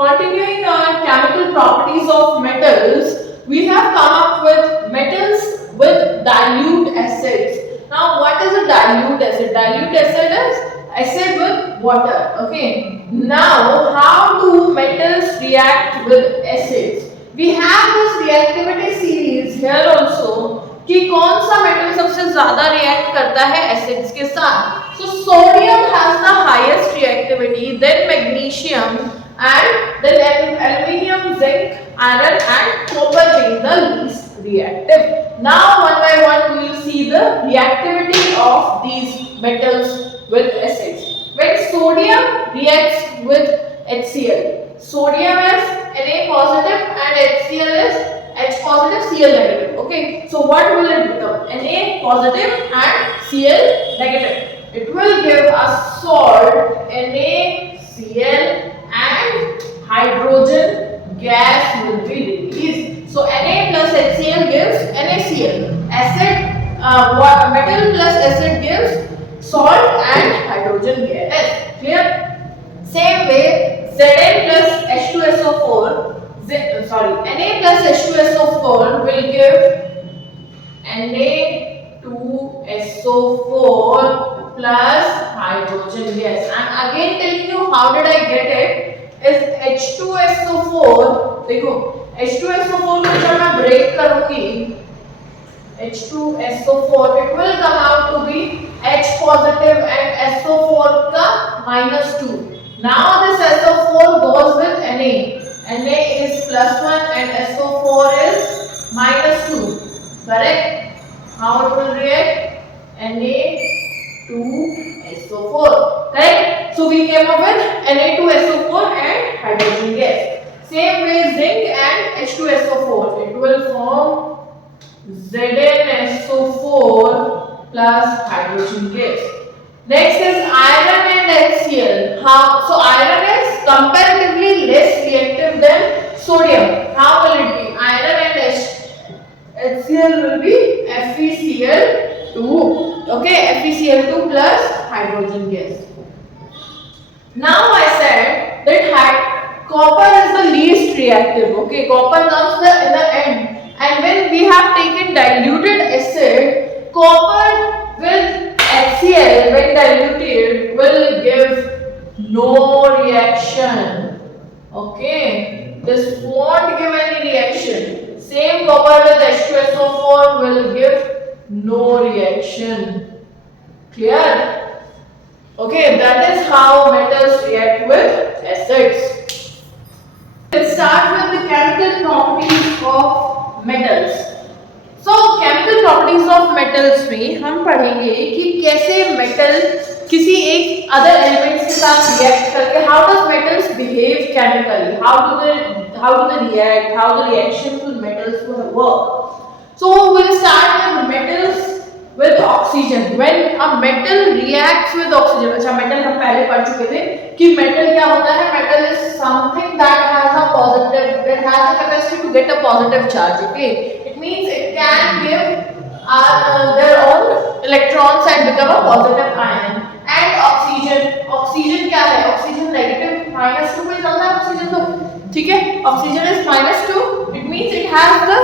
continuing on chemical properties of metals, we have come up with metals with dilute acids. Now, what is a dilute acid? Dilute acid is acid with water. Okay. Now, how do metals react with acids? We have this reactivity series here also कि कौन सा metal सबसे ज्यादा react करता है acids के साथ. So sodium has the highest reactivity, then magnesium, and then aluminium, zinc, iron, and copper being the least reactive. Now one by one we will see the reactivity of these metals with acids. When sodium reacts with HCl, sodium is Na positive and HCl is H positive, Cl negative. Okay, so what will it become? Na positive and Cl negative. It will give us salt NaCl and hydrogen gas will be released. So Na plus HCl gives NaCl. Metal plus acid gives salt and hydrogen gas. Clear? Same way, Zn plus H2SO4. Na plus H2SO4 will give Na2SO4 plus hydrogen gas. I'm again telling you how did I get it. Is H2SO4. देखो H2SO4 को जब मैं break करूँगी, H2SO4 it will come out to be H positive and SO4 का -2. Now this SO4 goes with Na. Na is +1 and SO4 is -2. Correct? How it will react? Na2SO4. Correct? So we came up with Na2SO4 and hydrogen gas. Same way zinc and H2SO4. It will form ZnSO4 plus hydrogen gas. Next is iron and HCl. So iron is comparatively less reactive than sodium. How will it be? Iron and HCl will be FeCl2. Okay, FeCl2 plus hydrogen gas. Now I said that copper is the least reactive. Okay, copper comes in the end. And when we have taken diluted acid, copper with HCl when diluted will give no reaction. Okay, this won't give any reaction. Same copper with H2SO4 will give no reaction. Clear? Okay, that is how metals react with acids. Let's start with the chemical properties of metals. So chemical properties of metals में हम पढ़ेंगे कि कैसे metal किसी एक other elements के साथ react करके how does metals behave chemically, how do they react, how the reactions with metals will work. So we'll start with metals with oxygen. When a metal reacts with oxygen, अच्छा metal हम पहले पढ़ चुके थे कि metal क्या होता है. Metal is something that has a capacity to get a positive charge. Okay. Means it can give their own electrons and become a positive ion. And oxygen क्या है? Oxygen negative -2 पे चलता है oxygen तो ठीक है. Oxygen is -2. It means it has the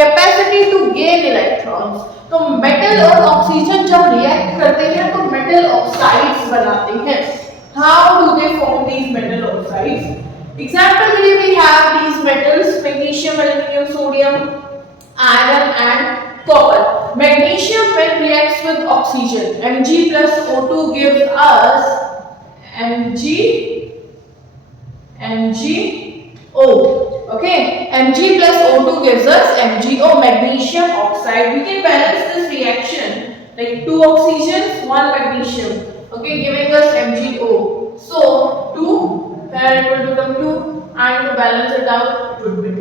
capacity to gain electrons. तो metal और oxygen जब react करते हैं तो metal oxides बनाते हैं. How do they form these metal oxides? Example के लिए we have these metals magnesium, aluminium, sodium, iron and copper. Magnesium when reacts with oxygen, Mg plus O2 gives us MgO. Okay, Mg plus O2 gives us MgO, magnesium oxide. We can balance this reaction like 2 oxygens, 1 magnesium. Okay, giving us MgO. So 2, then it will become 2, and to balance it out it would be 2.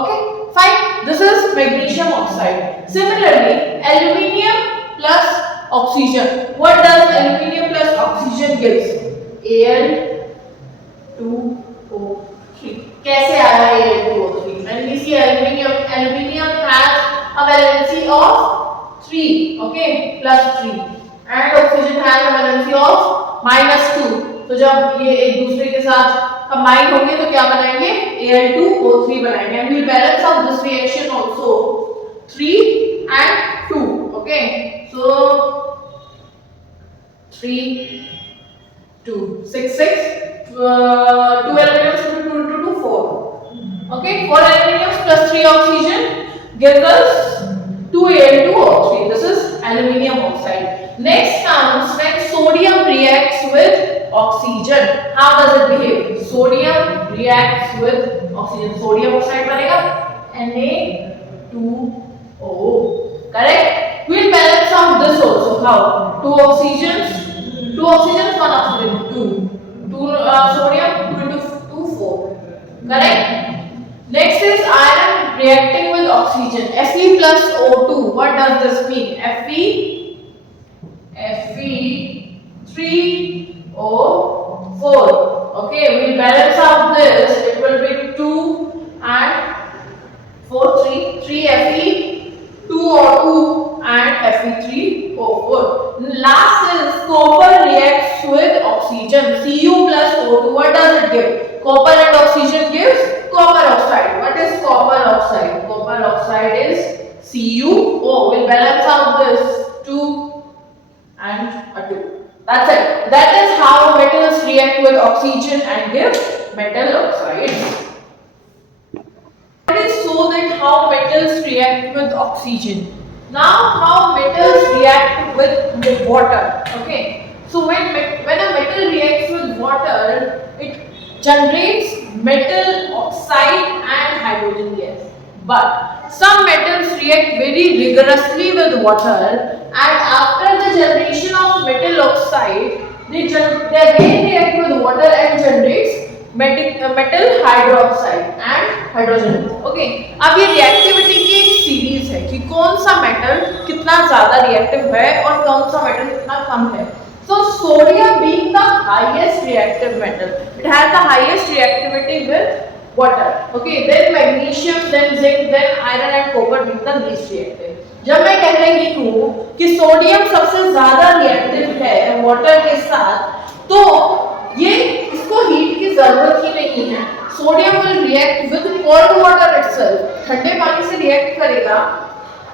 Okay, fine. This is magnesium oxide. Similarly, aluminium plus oxygen. What does aluminium plus oxygen gives? Al2O3. कैसे आया Al2O3? When we see aluminium has a valency of 3. Okay, plus 3, and oxygen has a valency of -2. तो जब ये एक दूसरे के साथ combine होंगे तो क्या बनाएंगे, Al2O3 बनाएंगे, and we'll balance out this reaction also 3 and 2. Okay, so 3 2 6 6 2 aluminiums into 2 into 2 4. Okay, 4 aluminiums plus 3 oxygen gives us 2Al2O3. This is aluminium oxide. Next comes when sodium reacts with oxygen. How does it behave? Sodium reacts with oxygen. Sodium oxide बनेगा Na2O. Correct? We'll balance out this also. How? 2 oxygens, 1 oxygen, 2 sodium, 2 into 2 4. Correct? Next is iron reacting with oxygen. Fe plus O2. What does this mean? Fe3O4. Okay, we balance out this. It will be 2 and 4 3 Fe, 2O2 and Fe3O4. Last is copper reacts with oxygen. Cu plus O2. What does it give? Copper and oxygen gives copper oxide. What is copper oxide? Copper oxide is CuO. We'll balance out this 2 and a 2. That's it. That is how metals react with oxygen and give metal oxide. That is so that how metals react with oxygen. Now how metals react with water. Okay. So when a metal reacts with water, it generates metal oxide and hydrogen gas. But some metals react very rigorously with water, and after the generation of metal oxide, they again react with water and generates metal hydroxide and hydrogen. Okay, अब ये reactivity की एक series है कि कौन सा metal कितना ज्यादा रिएक्टिव है और कौन सा मेटल कितना कम है. So sodium being the highest reactive metal, it has the highest reactivity with water. Okay, then magnesium, then zinc, then iron and copper being the least reactive. जब मैं कह रही हूँ कि सोडियम सबसे ज्यादा रिएक्टिव है वाटर के साथ, तो ये इसको हीट की जरूरत ही नहीं है. Sodium will react with cold water itself. ठंडे पानी से रिएक्ट करेगा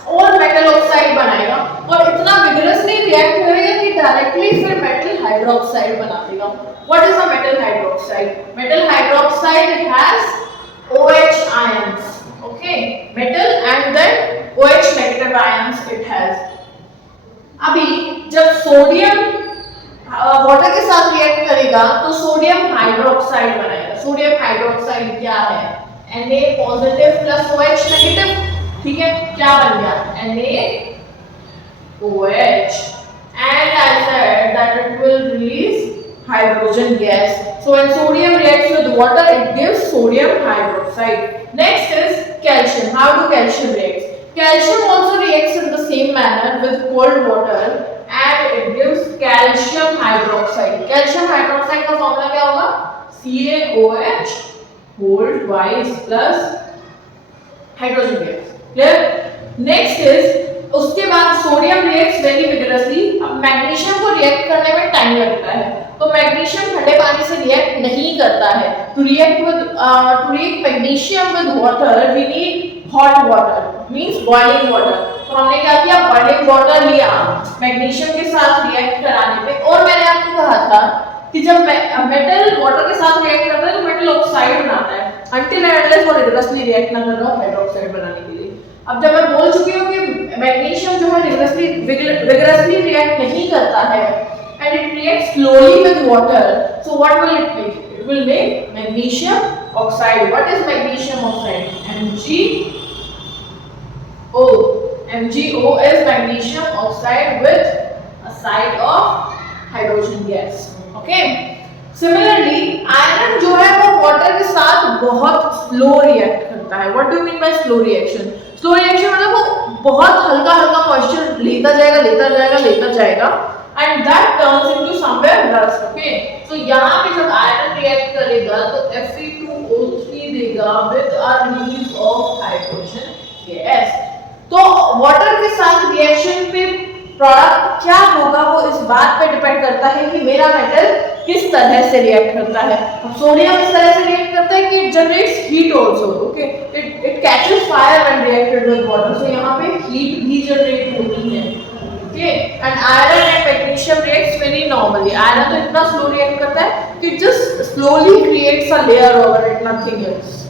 और मेटल ऑक्साइड बनाएगा और इतना विगरसली रिएक्ट करेगा कि डायरेक्टली फिर मेटल हाइड्रोक्साइड बना देगा. What is a metal hydroxide? Metal hydroxide has OH ions. Okay, metal and then OH negative ions it has. अभी जब सोडियम वाटर के साथ रिएक्ट करेगा तो सोडियम हाइड्रोक्साइड बनाएगा. सोडियम हाइड्रोक्साइड क्या है? Na positive plus OH negative. ठीक है, क्या बन गया? NaOH, and I said that it will release hydrogen gas. So when sodium reacts with water, it gives sodium hydroxide. Next is calcium. How do calcium react? Calcium also reacts in the same manner with cold water, and it gives calcium hydroxide. Calcium hydroxide का formula क्या होगा? CaOH whole twice plus hydrogen gas. Clear? Next is उसके बाद sodium reacts very vigorously. अब magnesium को react करने में time लगता है, तो मैग्नीशियम ठंडे पानी से रिएक्ट नहीं करता है. To react magnesium with water we need hot water, means boiling water. तो हमने क्या किया? बॉइलिंग वाटर लिया मैग्नीशियम के साथ रिएक्ट कराने पे. और मैंने आपको कहा था कि जब मेटल वाटर के साथ रिएक्ट करता है तो मेटल ऑक्साइड बनाता है. अंटिल एंड अनलेस वो रिगरसली रिएक्ट ना कर रहा हो हाइड्रोक्साइड बनाने के लिए. अब जब मैं बोल चुकी हूँ कि मैग्नीशियम जो है रिगरसली रिएक्ट नहीं करता है and it reacts slowly with water, so what will it make? It will make magnesium oxide. What is magnesium oxide? MgO. MgO is magnesium oxide with a side of hydrogen gas. Okay. Similarly, iron जो है वो water के साथ बहुत slow react करता है. What do you mean by slow reaction? Slow reaction मतलब वो बहुत हल्का हल्का moisture लेता जाएगा and that turns into somewhere dust. Okay, so यहाँ पे जब iron react करेगा तो Fe2O3 देगा with a release of hydrogen gas. तो water के साथ reaction पे प्रोडक्ट क्या होगा वो इस बात पे डिपेंड करता है कि मेरा मेटल किस तरह से रिएक्ट करता है। अब सोडियम इस तरह से रिएक्ट करता है कि it generates heat also, okay, it catches fire when reacted with water, so यहाँ पे हीट भी जनरेट होती है, okay. And iron and magnesium reacts very normally. Iron तो इतना स्लो रिएक्ट करता है कि just slowly creates a layer over it, nothing else.